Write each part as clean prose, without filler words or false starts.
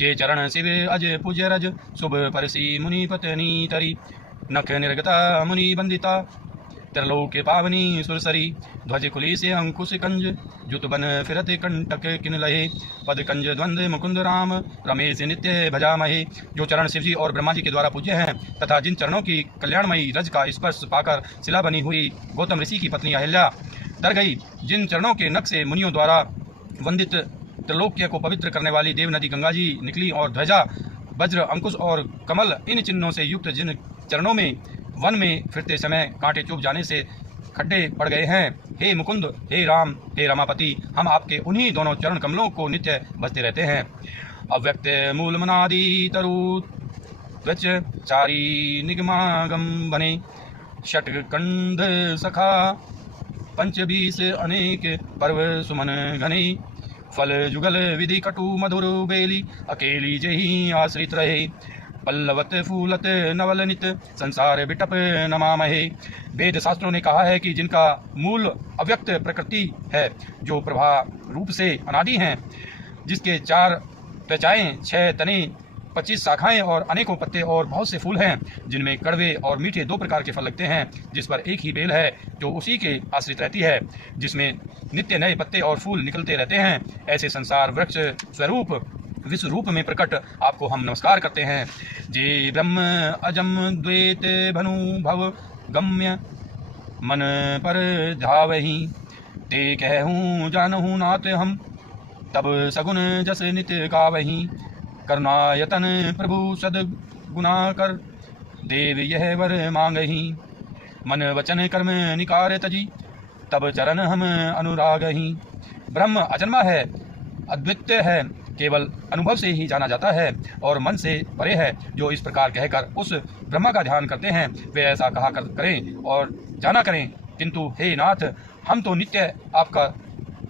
जे चरण शिव अज पूज्य रज शुभ परसी मुनि पत्नी तरी नख निर्गता मुनि बंदिता त्रिलोक पावनी सुरसरी ध्वज कुली से अंकुश कंज जुत बन फिरत कंटक किन लहे पद कंज द्वंद मुकुंद राम रमेश नित्य भजामहे। जो चरण शिव जी और ब्रह्मा जी के द्वारा पूज्य हैं तथा जिन चरणों की कल्याणमयी रज का स्पर्श पाकर शिला बनी हुई गौतम ऋषि की पत्नी अहिल्या तर गई, जिन चरणों के नख से मुनियों द्वारा वंदित त्रिलोक्य को पवित्र करने वाली देव नदी गंगा जी निकली और ध्वजा वज्र अंकुश और कमल इन चिन्हों से युक्त जिन चरणों में वन में फिरते समय कांटे चुभ जाने से खड्डे पड़ गए हैं, हे मुकुंद, हे राम, हे रमापति, हम आपके उन्हीं दोनों चरण कमलों को नित्य बसते रहते हैं। अव्यक्त मूल मनादि तरु त्वच चारी निगमागम बने षट कंध सखा पंचबीस अनेक पर्व सुमन घने फल जुगल विधि कटु मधुर बेली अकेली जही आश्रित रहे पल्लवत फूलत नवल नित संसार बिटप नमामहे। वेद शास्त्रों ने कहा है कि जिनका मूल अव्यक्त प्रकृति है, जो प्रभा रूप से अनादि हैं, जिसके 4 त्वचाएं 6 तने 25 शाखाएं और अनेकों पत्ते और बहुत से फूल हैं, जिनमें कड़वे और मीठे 2 प्रकार के फल लगते हैं, जिस पर एक ही बेल है जो उसी के आश्रित रहती है, जिसमें नित्य नए पत्ते और फूल निकलते रहते हैं, ऐसे संसार वृक्ष स्वरूप विश्व रूप में प्रकट आपको हम नमस्कार करते हैं। जे ब्रह्म अजम द्वैत भनु भव गम्य मन पर धावही ते कहूँ जानहूँ नाथ हम तब सगुन जस नित गावही करुणायतन प्रभु सद गुना कर देव यह वर मांगही मन वचन कर्म निकार तजी तब चरण हम अनुरागही। ब्रह्म अजन्मा है, अद्वितीय है, केवल अनुभव से ही जाना जाता है और मन से परे है। जो इस प्रकार कहकर उस ब्रह्मा का ध्यान करते हैं वे ऐसा कहा करें और जाना करें, किंतु हे नाथ, हम तो नित्य आपका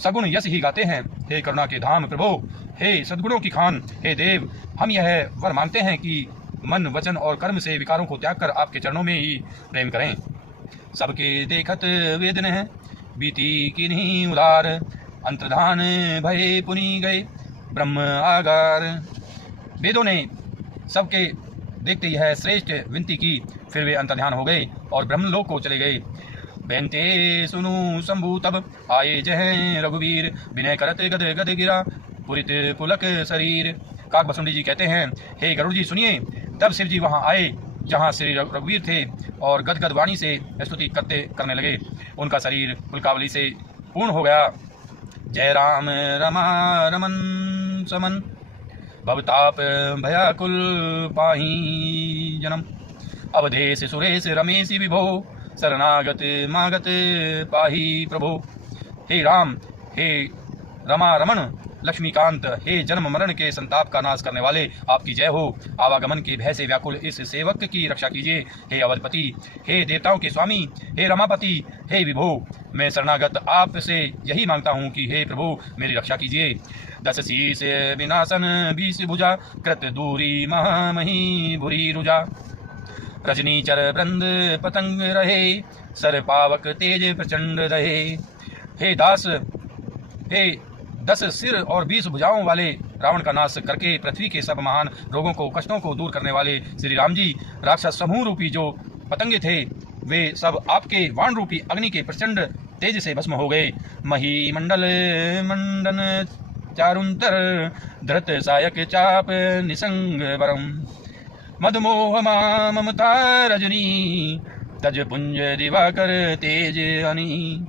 सगुण यश ही गाते हैं। हे करुणा के धाम प्रभु, हे सद्गुणों की खान, हे देव, हम यह वर मांगते हैं कि मन वचन और कर्म से विकारों को त्याग कर आपके चरणों में ही प्रेम करें। सबके देखत वेदन है बीती किन्हीं उदार अंतर्धान भय पुनि गए ब्रह्म आगार। वेदों ने सबके देखते यह श्रेष्ठ विनती की, फिर वे अंतर्ध्यान हो गए और ब्रह्मलोक को चले गए। बेनते सुनु शंभु तब आए जय रघुवीर विनय करत गद गद गिरा पुरित पुलक शरीर। काक बसुंडी जी कहते हैं, हे गरुड़ जी सुनिए। तब शिव जी वहां आए जहां श्री रघुवीर थे और गदगद वाणी से स्तुति करने लगे। उनका शरीर पुलकावली से पूर्ण हो गया। जय राम रमा रमन समन भवताप भयाकुल पाही जन्म अवधेश सुरेश रमेश विभो शरणागत मागत पाही प्रभो। हे राम, हे रमा रमन लक्ष्मीकांत, हे जन्म मरण के संताप का नाश करने वाले, आपकी जय हो। आवागमन के भय से व्याकुल इस सेवक की रक्षा कीजिए। हे अवधपति, हे देवताओं के स्वामी, हे रमापति, हे विभो, मैं शरणागत आपसे यही मांगता हूँ कि हे प्रभु मेरी रक्षा कीजिए। 10 शीश विनाशन 20 भुजा कृत दूरी महामही भूरी रुजा रजनी चर वृंद पतंग रहे सर पावक तेज प्रचंड रहे। हे दास, हे 10 सिर और 20 भुजाओं वाले रावण का नाश करके पृथ्वी के सब महान रोगों को कष्टों को दूर करने वाले श्री राम जी, राक्षस समूह रूपी जो पतंगे थे वे सब आपके वाण रूपी अग्नि के प्रचंड तेज से भस्म हो गए। मही मंडल मंडन चारुंतर धृत सायक चाप निसंग वरम मदमोह ममता रजनी तज पुंज दिवाकर तेज अनी।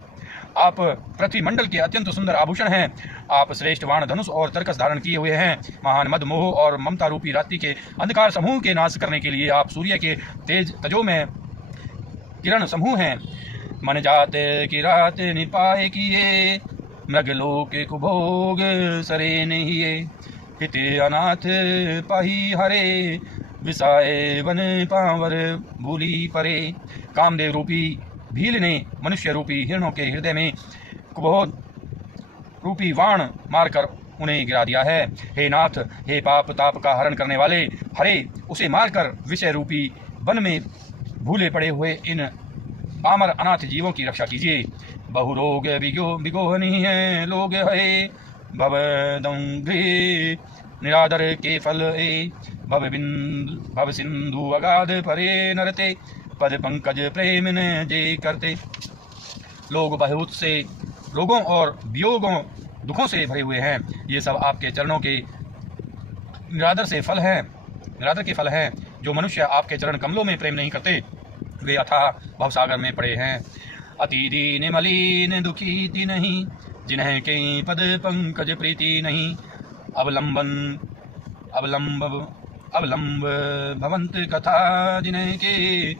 आप पृथ्वी मंडल के अत्यंत सुंदर आभूषण हैं। आप श्रेष्ठ वाण धनुष और तरकस धारण किए हुए हैं। महान मद मोह और ममता रूपी रात्रि के अंधकार समूह के नाश करने के लिए आप सूर्य के तेज तजो में किरण समूह हैं। मन जात की रात निपाए किए मृगलोक कुभोग सरे नहिए हित अनाथ पाही हरे विसाए वन पावर भूली परे। कामदेव रूपी भील ने मनुष्य रूपी हिरणों के हृदय में कुबोध रूपी वाण मारकर उन्हें गिरा दिया है। हे नाथ, हे पाप ताप का हरण करने वाले हरे, उसे मारकर विषय रूपी वन में भूले पड़े हुए इन पामर अनाथ जीवों की रक्षा कीजिए। बहु रोग बिगोहनी है लोग है भवदंघ्रे निरादर के फल ए भव सिंधु अगाध परे नरते पद पंकज प्रेम न जे करते। लोग बहुत से रोगों और वियोगों दुखों से भरे हुए हैं, ये सब आपके चरणों के निरादर से फल हैं, निरादर के फल हैं। जो मनुष्य आपके चरण कमलों में प्रेम नहीं करते वे अथाह भवसागर में पड़े हैं। अति दीन मलिन दुखी नहीं, जिन्हें के पद पंकज प्रीति नहीं। अवलंब भवंत कथा, जिन्हें के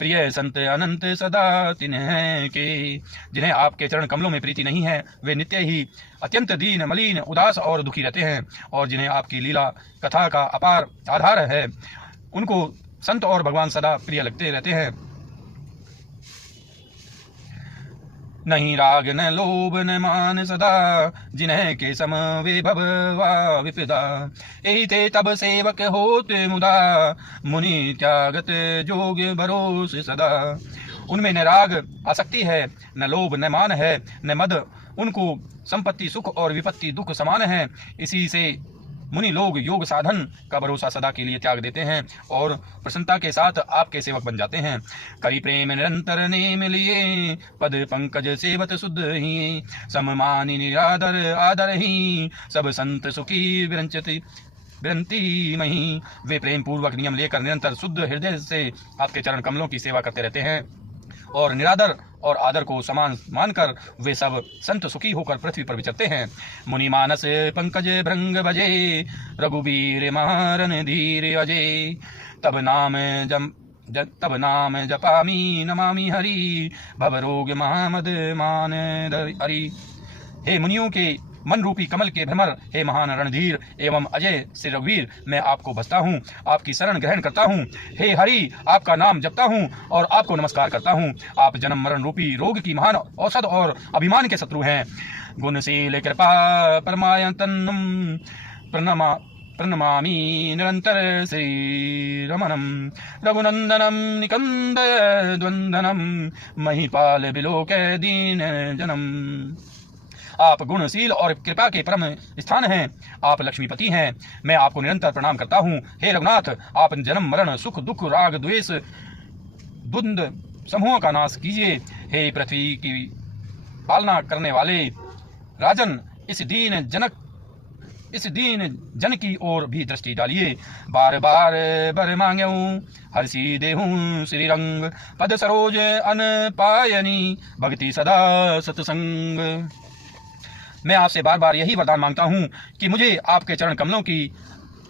प्रिय संत अनंत सदा तिन्हें के। जिन्हें आपके चरण कमलों में प्रीति नहीं है वे नित्य ही अत्यंत दीन मलिन उदास और दुखी रहते हैं, और जिन्हें आपकी लीला कथा का अपार आधार है उनको संत और भगवान सदा प्रिय लगते रहते हैं। नहीं राग न लोभ न मान सदा, जिन्हें के सम वे भववा विपदा। एहि ते तब सेवक होते मुदा, मुनि त्यागत जोग भरोस सदा। उनमें न राग आसक्ति है, न लोभ न मान है, न मद। उनको संपत्ति सुख और विपत्ति दुख समान है। इसी से मुनि लोग योग साधन का भरोसा सदा के लिए त्याग देते हैं और प्रसन्नता के साथ आपके सेवक बन जाते हैं। करी प्रेम निरंतर नेम लिए, पद पंकज सेवत शुद्ध ही। सममानी निरादर आदर ही, सब संत सुखी विरंती मही। वे प्रेम पूर्वक नियम लेकर निरंतर शुद्ध हृदय से आपके चरण कमलों की सेवा करते रहते हैं, और निरादर और आदर को समान मानकर वे सब संत सुखी होकर पृथ्वी पर विचरते हैं। मुनि मानस पंकज भृंग बजे, रघुबीर मारन धीर अजे। तब नाम जपामी नमामि हरि, भव रोग महामद मान हरि। हे मुनियों के मन रूपी कमल के भ्रमर, हे महान रणधीर एवं अजय श्री रघुवीर, मैं आपको भजता हूँ, आपकी शरण ग्रहण करता हूँ। हे हरि, आपका नाम जपता हूँ और आपको नमस्कार करता हूँ। आप जन्म मरण रूपी रोग की महान औषध और अभिमान के शत्रु हैं। गुणशील कृपा परमायतनम, प्रणमामि निरंतर श्री रमणम। रघुनंदनम निकंदय द्वंदनम, महिपाल बिलोक दीन जनम। आप गुणशील और कृपा के परम स्थान हैं, आप लक्ष्मीपति हैं, मैं आपको निरंतर प्रणाम करता हूँ। हे रघुनाथ, आप जन्म मरण सुख दुख राग द्वेष द्वंद समूहों का नाश कीजिए। हे पृथ्वी की पालना करने वाले राजन, इस दीन जन की ओर भी दृष्टि डालिए। बार बार बर मांग्यूं, हर्षि देहूं श्री रंग। पद सरोज अन पायनी, भक्ति सदा सत्संग। मैं आपसे बार बार यही वरदान मांगता हूँ कि मुझे आपके चरण कमलों की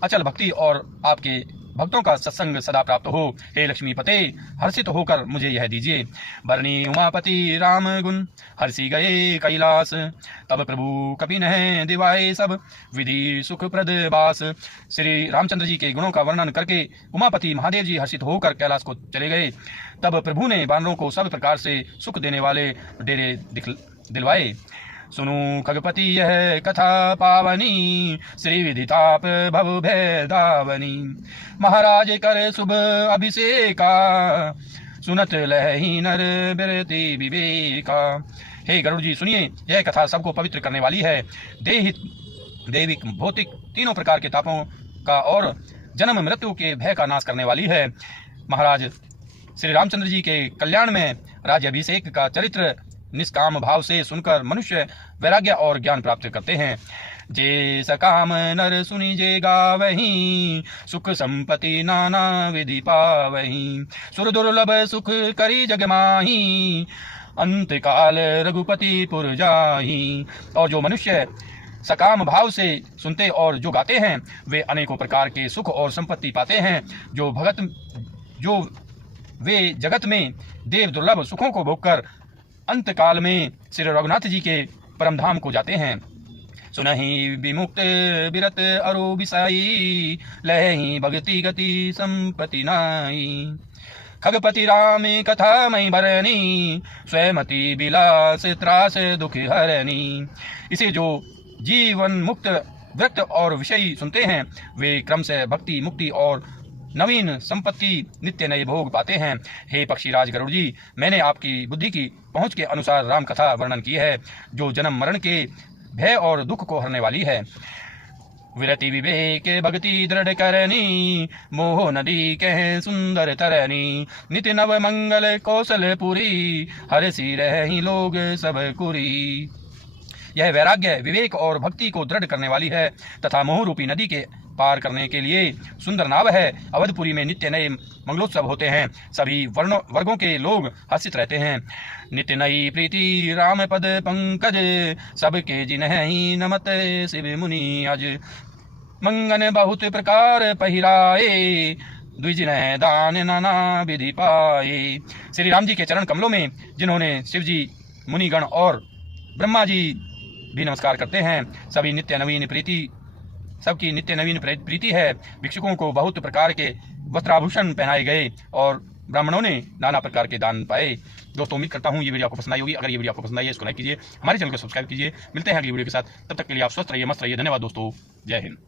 अचल भक्ति और आपके भक्तों का सत्संग सदा प्राप्त हो। हे लक्ष्मीपते, हर्षित होकर मुझे यह दीजिए। बरनी उमापति राम गुण, हर्षि गए कैलास। तब प्रभु कपि नह दिवाए सब, विधि सुख प्रद बास। श्री रामचंद्र जी के गुणों का वर्णन करके उमापति महादेव जी हर्षित होकर कैलाश को चले गए। तब प्रभु ने बानरों को सब प्रकार से सुख देने वाले डेरे दिलवाए। सुनु खगपति यह कथा पावनी, श्री विदिताप भव भेदावनी। महाराज कर शुभ अभिषेका, सुनत लहि नर बिरति विवेका। हे गरुड़ जी सुनिए, यह कथा सबको पवित्र करने वाली है। दैविक भौतिक तीनों प्रकार के तापों का और जन्म मृत्यु के भय का नाश करने वाली है। महाराज श्री रामचंद्र जी के कल्याण में राज्याभिषेक का चरित्र निष्काम भाव से सुनकर मनुष्य वैराग्य और ज्ञान प्राप्त करते हैं। जे सकाम नर सुनी जे गावहीं, सुख संपत्ति नाना विधि पावहीं। सुर दुर्लभ सुख करी जग माही, अंत काल रघुपति पुर जाही। और जो मनुष्य सकाम भाव से सुनते और जो गाते हैं वे अनेकों प्रकार के सुख और संपत्ति पाते हैं। जो वे जगत में देव दुर्लभ सुखों को भोगकर अंत काल में श्री रघुनाथ जी के परमधाम को जाते हैं। सुनहि विमुक्त बिरत अरु बिसाई, लहहि भगति गति संपत्ति नाई। खगपति राम कथा मई भरनी, स्वयमति बिलास त्रास दुख हरनी। इसे जो जीवन मुक्त व्यक्त और विषयी सुनते हैं वे क्रम से भक्ति मुक्ति और नवीन संपत्ति नित्य नए भोग पाते हैं। हे पक्षीराज गरुड़ जी, मैंने आपकी बुद्धि की पहुंच के अनुसार राम कथा वर्णन की है। जो जन्म मरण के भय और दुख को हरने वाली है। विरति विवेक भक्ति दृढ़ करनी, मोह नदी कह सुंदर तरनी, नित्य नव मंगल कौशल पुरी, हर सी रही लोग सब कुरी। यह वैराग्य विवेक और भक्ति को दृढ़ करने वाली है तथा मोह रूपी नदी के पार करने के लिए सुंदर नाव है। अवधपुरी में नित्य नए मंगलोत्सव होते हैं, सभी वर्गों के लोग हर्षित रहते हैं। नित्य नई प्रीति राम पद पंकज, सबके जिन्हि नमत शिव मुनि अज, मंगन बहुत प्रकार पहिराए, द्विजिनह दान नाना विधि पाए। श्री राम जी के चरण कमलों में जिन्होंने शिव जी, मुनिगण और ब्रह्मा जी भी नमस्कार करते हैं। सबकी नित्य नवीन प्रीति है। भिक्षुकों को बहुत प्रकार के वस्त्राभूषण पहनाए गए और ब्राह्मणों ने नाना प्रकार के दान पाए। दोस्तों, उम्मीद करता हूँ ये वीडियो आपको पसंद आई होगी। अगर ये वीडियो आपको पसंद आई है इसको लाइक कीजिए, हमारे चैनल को सब्सक्राइब कीजिए। मिलते हैं अगली वीडियो के साथ, तब तक के लिए आप स्वस्थ रहिए, मस्त रहिए। धन्यवाद दोस्तों, जय हिंद।